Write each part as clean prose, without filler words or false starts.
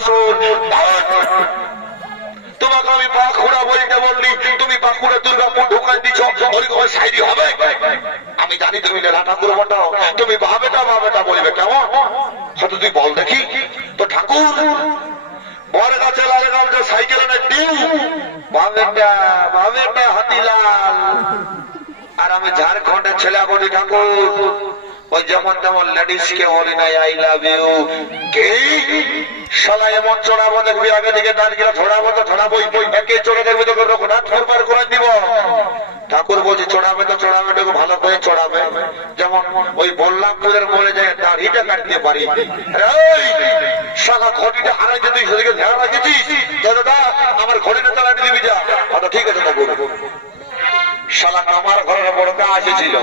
আসল। তোমাকে আমি বাঁকুড়া বলতে বললি, তুমি বাঁকুড়া দুর্গাপুর ঢোকান দিছ, ওরকম সাইডি হবে? আমি জানি তুমি লেলা ঠাকুর বটাও, তুমি বাবেটা বলবে কেমন? হয়তো তুই বল দেখি তো ঠাকুর বড় গাছে লাল গাছে সাইকেল এনে ডিউ বাবেটা হাতিলাল। আর আমি ঝাড়খণ্ডের ছেলে বলি ঠাকুর ওই যেমন তেমন লেডিস কে হরি নাই আই লাভ ইউ কে শালা এমন চড়াবো দেখবি আগে দিকে দাঁড়িয়ে ছড়াবো তো ছড়াবো একে চড়ে দেখবি তোকে রঘুনাথ ফুরবার করে দিব। ঠাকুর বলছি চড়াবে তো চড়াবে তোকে ভালো করে চড়াবে, যেমন ওই বল্লামপুরের বলে যায় দাড়িটা কাটতে পারি। শালা ঘটিটা হারাই তুই সেদিকে ধ্যান রাখেছিস দাদা আমার ঘটিটা চালাতে দিবি যা। আচ্ছা ঠিক আছে ঠাকুর। শালা আমার ঘরের বড়টা আসেছিল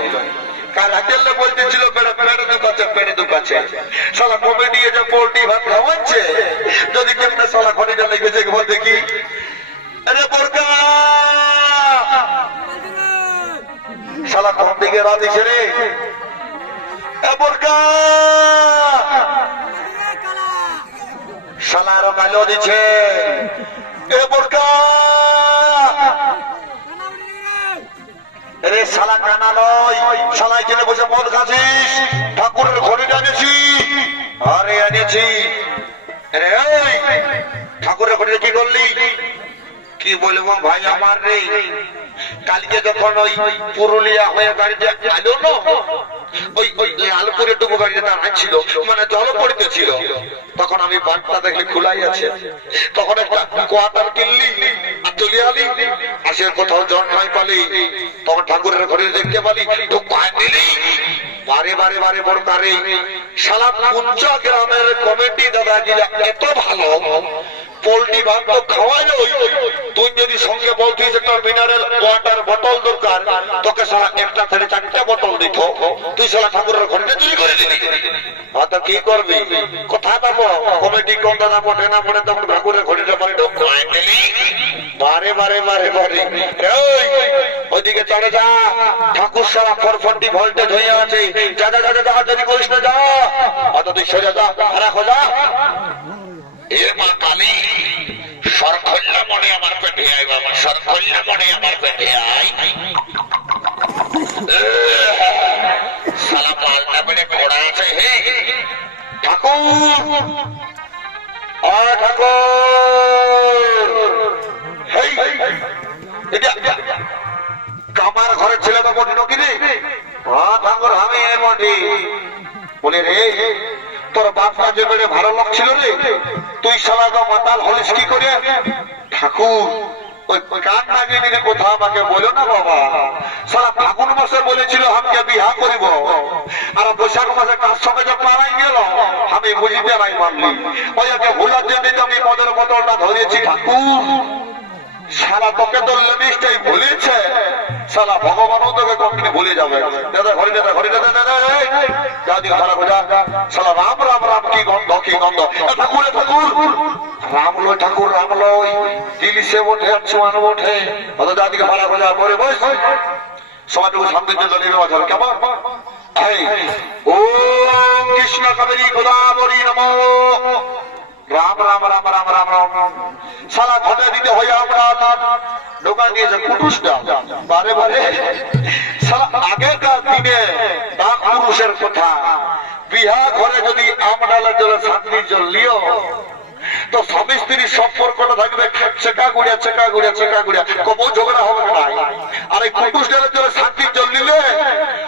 কার হাতের বলতেছিল পেটে দুকাচ্ছে শালা কমেডি যে পোল্ট্রি ভাত খাওয়াচ্ছে যদি কেমন শালা ঘটিটা লেগেছে বল দেখি। আরে বোরকা শালা কোন দিকে রাত দিছে রে? বোরকা শালা আরো কালো দিচ্ছে। এ বোরকা রে শালা কানা নয়, শালা এখানে বসে মদ খাচ্ছিস। ঠাকুরের ঘড়িটা এনেছি, আরে এনেছি রে। ঠাকুরের ঘড়িটা কি করলি? কি বলবো ভাই আমার রে, কালকে যখন ওই পুরুলিয়া হয়ে গাড়িটা আলো না, ওই লালপুরে ডুবু গাড়িটা দাঁড়াচ্ছিল মানে জল পড়তেছিল, তখন আমি বাটটা দেখলে খোলাই আছে, তখন একটা কোয়ার্টার কিনলি আর চলে আলি। আসে কোথাও জন নাই পালি, তখন ঠাকুরের ঘরে দেখতে পালি ঢুকায় নিলি। বারে বারে বারে বড় তারে শালা পুঞ্চা গ্রামের কমিটি দাদা গিলা এত ভালো পোল্ট্রি ভাত তো খাওয়াইলো। তুই যদি সঙ্গে বলতিস একটা মিনারেল ওয়াটার বোতল দরকার, তোকে সারা একটা থেকে 4টা বোতল দিত, তুই সারা ঠাকুরের ঘরে চুরি করে দিলি। তো কি করবি? কোথায় পাবো? কমিটি কোন দাদা পড়ে না পড়ে তখন ঠাকুরের ঘড়িটা পারে ঢোকায় দিলি। বারে বারে বারে বারে ওইদিকে চলে যা, ঠাকুর সারা 440 ভোল্টেজ হয়ে আছে, যা যা যা যা যদি করিস না যা। অত তুই সোজা যা, রাখো যা। এ মা কালী সরখল্লা মনে আমার পেটে আয় বাবা, সরখল্লা মনে আমার পেটে আয়। সালা পাল্টা পেটে ঘোড়া আছে। হে ঠাকুর ঠাকুর কামার ঘরের ছেলে তো বলি নাকি রে? ঠাকুর আমি বলি বলে রে তোর বাপটা যে বেড়ে ভালো লোক ছিল রে, তুই শালা তো মাতাল হলিস কি করে? ঠাকুর ওই কান লাগিয়ে নিলে কোথাও আমাকে বলো না বাবা। শালা ফাগুন মাসে বলেছিল আমাকে বিহা করিব, আর বৈশাখ মাসে কার সঙ্গে যে পাড়াই গেল আমি বুঝিতে নাই পারলি। ওইকে ভুলার জন্য আমি মদের বোতলটা ধরেছি। ঠাকুর শালা তোকে তো লেডিসটাই ভুলেছে, শালা ভগবানও তোকে কখনই ভুলে যাবে। দাদা ঘরে দাদা ঘরে দাদা দাদা দাদি খারাপ হয়ে যা। শালা রাম রাম রাম কি গন্ধ কি গন্ধ। ঠাকুরে ঠাকুর রাম লয় ঠাকুর রাম লয়, ইলিশে ওঠে চুয়ান ওঠে। অত দাদিকে খারাপ হয়ে যা পরে বস সবাইটুকু শান্তির জন্য নেমে বাঁচাবে কেমন? ও কৃষ্ণ কাবেরী গোদাবরী নমঃ। রাম রাম রাম রাম রাম রাম। সারা ঘটে দিতে হয় আমরা ঢোকা নিয়েছে কুটুসটা বারে বারে। সারা আগেকার দিনে ডাক পুরুষের কথা, বিহা ঘরে যদি আমডালের জলে শান্তির জল লিও তো স্বামী স্ত্রীর সম্পর্কটা থাকবে চেকা গুড়িয়া চেকা গুড়িয়া চেকা গুড়িয়া, কবু ঝগড়া হবে না। আর এই কুটুস ডালের জলে শান্তির জল নিলে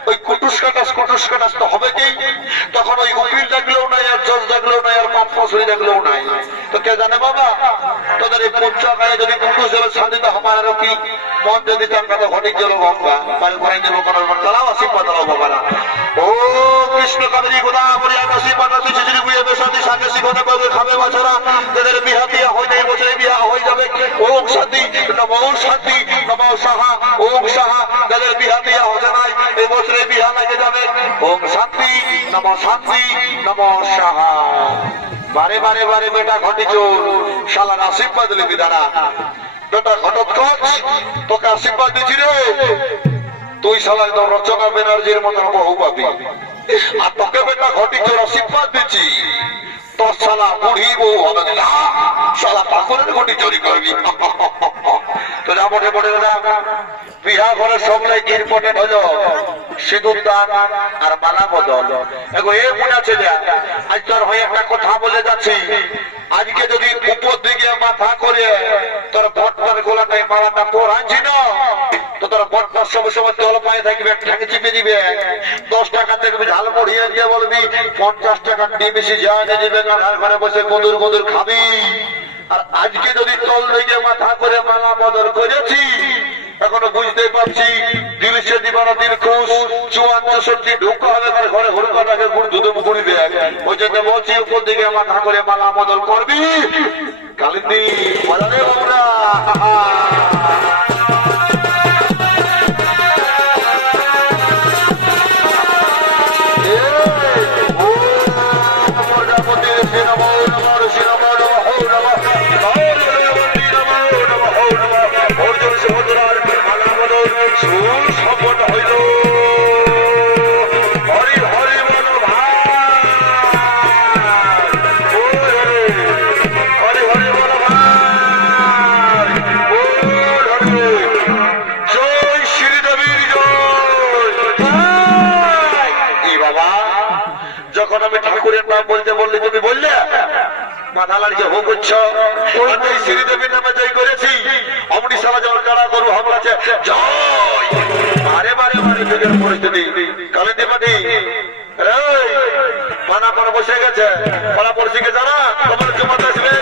ওই কুটুস কাটাস তো হবে কি? তখন ওই উকিল ডাকলেও নাই, আর জজ ডাকলেও নাই, আর পাপড়ি ডাকলেও নাই। তো কে জানে বাবা তোদের এই পঞ্চা গায়ে যদি কুটুস জলের শান্তিতে আমার কি মন যদি চাঙ্গাতে ঘটির জল গঙ্গা পারে করে দেবো কোনো চালাও আশীর্বাদ দাও বাবারা। ও কৃষ্ণ কাবেরী গোদাবরী আশীর্বাদ আছে ছিচিরি গুয়ে বেসাদি সাথে শিখনে পাবে খাবে বাছারা, তাদের বিহা দিয়া হয় নাই বছরে বিহা হয়ে যাবে। ওম শান্তি নমঃ শান্তি নমঃ সাহা ওম সাহা, তাদের বিহা দিয়া হচ্ছে নাই এই বছরে বিহা লাগে যাবে। ওম শান্তি নমঃ সাহা। বারে বারে বারে বেটা ঘটি চোর শালার আশীর্বাদ লিবি দাঁড়া। বেটা ঘটক তোকে আশীর্বাদ দিচ্ছি রে, তুই শালা একদম রচনা ব্যানার্জির মতন বহু পাবি। আর তোকে বেটা ঘটি চোর আশীর্বাদ দিচ্ছি, তোর শালা বুড়ি বউ হবে না, শালা ঠাকুরের ঘটি চুরি করবি। তো যা বটে বটে বিহা ঘরে সবলাই ইম্পর্টেন্ট হলো সিঁদুর দান আর মালা বদল। এগো এ মনে আছে যে আজ তোর হয়ে একটা কথা বলে যাচ্ছি, আজকে যদি উপর দিকে মাথা করে তোর ভট্টার গোলাটাই মালাটা পরাইছি না, তো তোর ভট্টার সময় সময় তল পায়ে থাকবে, ঠ্যাং চিপে দিবে, 10 টাকা দেখবি ঝাল মরিয়ে দিয়ে বলবি 50 টাকা দিয়ে বেশি যায় না দিবে না, ঘরে বসে গদুর গদুর খাবি। আর আজকে যদি তল দিকে মাথা করে মালা বদল করেছি, এখনো বুঝতে পারছি দিলসে দিবানা দিল খুশ 54 ঢুকা হবে ঘরে হুড়কাটাকে গুড় দুধে মুড়ি দেয়। ওই জন্য বলছি উপর দিকে মাথা করে মালা বদল করবি, কালিন্দি বাজারে আমরা যখন আমি ঠাকুরের নাম বলতে বললে তুমি বললে মাথা লাড়িয়ে হো করছো, শ্রীদেবীর নামে জয় করেছি, অমনি সারা যেমন কারা গরু হামলাছে জয়। বারে বারে বারে যুগের পরিস্থিতি কালিন্দি পাটি মানা করে বসে গেছে, পাড়া পড়শিকে যারা তোমার জমাতে আসবে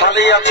শালি আছে